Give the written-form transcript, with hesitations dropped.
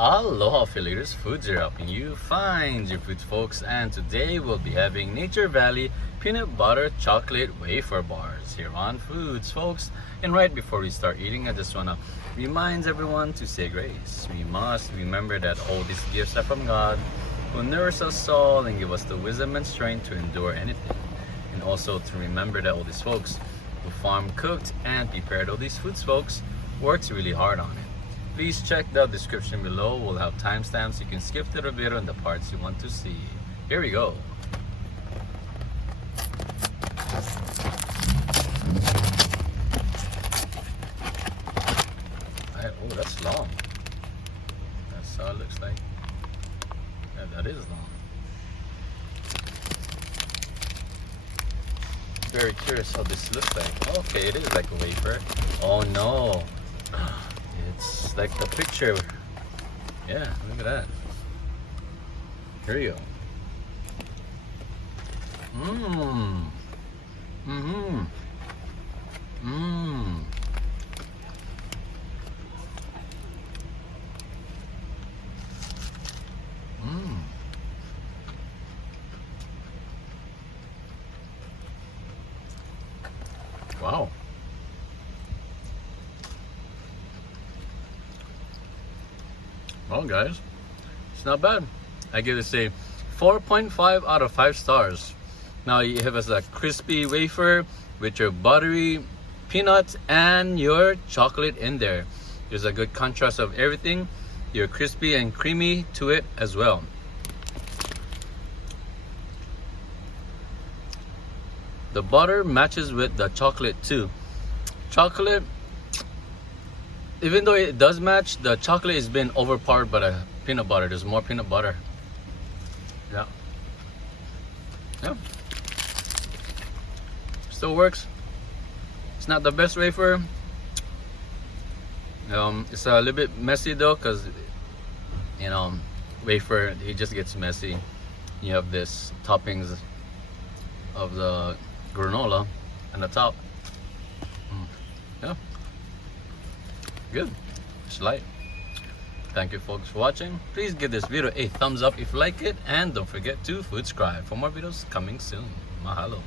Aloha affiliators, Foodz are helping you find your foods folks, and today we'll be having Nature Valley peanut butter chocolate wafer bars here on Foodz folks. And right before we start eating, I just want to remind everyone to say grace. We must remember that all these gifts are from God, who nourishes us all and give us the wisdom and strength to endure anything. And also to remember that all these folks who farm, cooked, and prepared all these foods folks works really hard on it. Please check the description below. We'll have timestamps. You can skip to the video and the parts you want to see. Here we go. Oh, that's long. That's how it looks like. Yeah, that is long. Very curious how this looks like. Okay, it is like a wafer. Oh no. It's like the picture. Yeah, look at that. Here you go. Mmm. Mm-hmm. Mmm. Mmm. Wow. Well, guys, it's not bad. I give it a 4.5 out of 5 stars. Now you have a crispy wafer with your buttery peanuts and your chocolate in there. There's a good contrast of everything. You're crispy and creamy to it as well. The butter matches with the chocolate too. Chocolate, even though it does match, the chocolate has been overpowered by the peanut butter. There's more peanut butter. Yeah. Yeah. Still works. It's not the best wafer. It's a little bit messy though, because wafer, it just gets messy. You have this toppings of the granola on the top. Yeah. Good. It's light. Thank you folks for watching. Please give this video a thumbs up if you like it, and don't forget to subscribe for more videos coming soon. Mahalos.